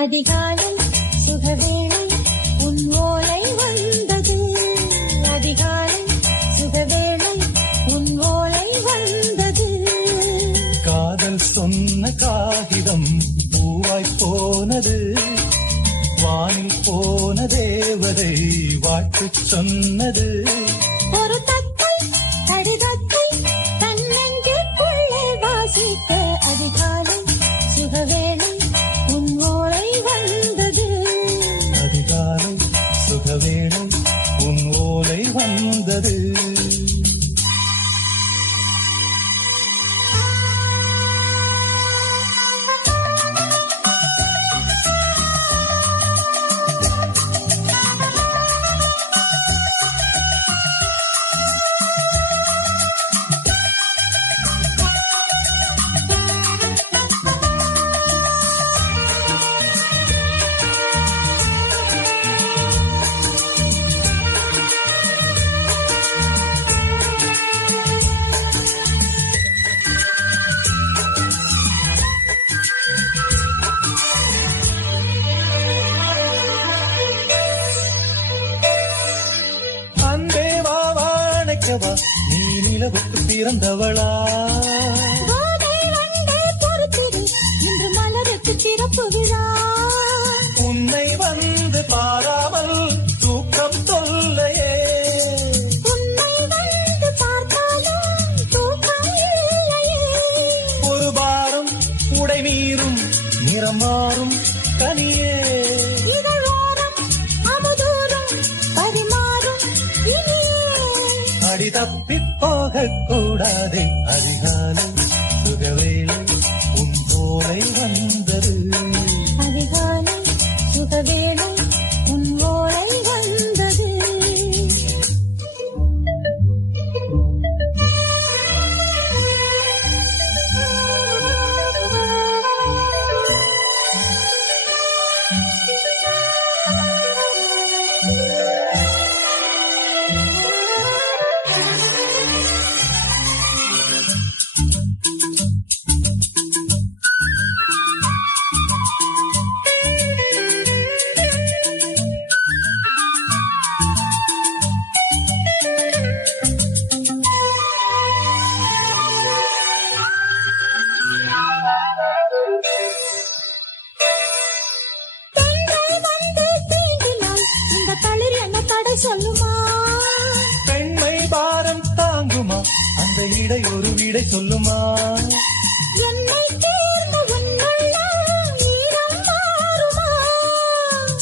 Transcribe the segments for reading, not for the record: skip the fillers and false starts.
அதிகாலை சுகவேளை உன் ஓலை வந்தது. அதிகாலை சுகவேளை உன் ஓலை வந்தது. காதல் சொன்ன காகிதம் பூவாய் போனது. வானில் போன தேவதை வாழ்த்து சொன்னது. ஒரு தத்தை கடிதத்தை தன்னெஞ்சுக்குள்ளே வாசித்த அதிகாலை சுகவேளை உன் ஓலை வந்தது. அதிகாலை சுகவேளை உன் ஓலை வந்தது. நீ நிலவுக்கு பிறந்தவளா? இன்று மலருக்கு சிறப்பு விழா. உன்னை வந்து பாராமல் தூக்கம் தொல்லையே. உன்னை வந்து பார்த்தாலும் தூக்கம் இல்லையே. ஒரு பாரம் உடை மீறும் நிறம் மாறும் கனியே. அடி தப்பி போக கூடாதே. அதிகாலை சுகவேளை உன் ஓலை வந்தது. அதிகாலை சுகவேளை உன் ஓலை வந்தது. சொல்லுமா பெண்மை பாரம் தாங்குமா? அந்த இடை ஒரு விடை சொல்லுமா? என்னை தேர்ந்த உன்னுள்ளம் ஈரம் மாறுமா?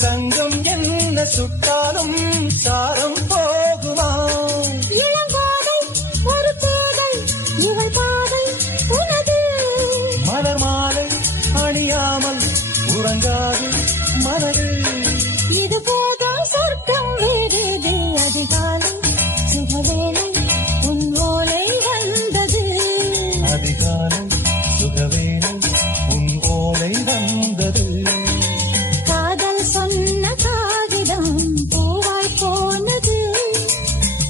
சங்கம் என்ன சுட்டாலும் சாரம் போகுமா? இளங்கோதை ஒரு பேதை இவள் பாதை உனது. மலர் மாலை அணியாமல் உறங்காது மனது. இது போதும் சொர்க்கம் வேறேது. அதிகாலை சுகவேளை உன் ஓலை வந்தது. அதிகாலை சுகவேளை உன் ஓலை வந்தது. காதல் சொன்ன காகிதம் பூவாய் போனது.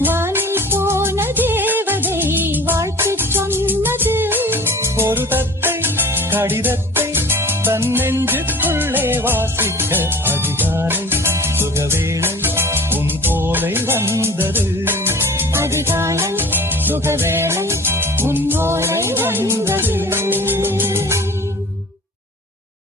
வானில் போன தேவதை வாழ்த்து சொன்னது. ஒரு தத்தை கடிதத்தை தன் நெஞ்சுக்குள்ளே வாசிக்க அதிகாலை சுகவேளை உன் ஓலை வந்தது. அதிகாலை சுகவேளை உன் ஓலை வந்தது.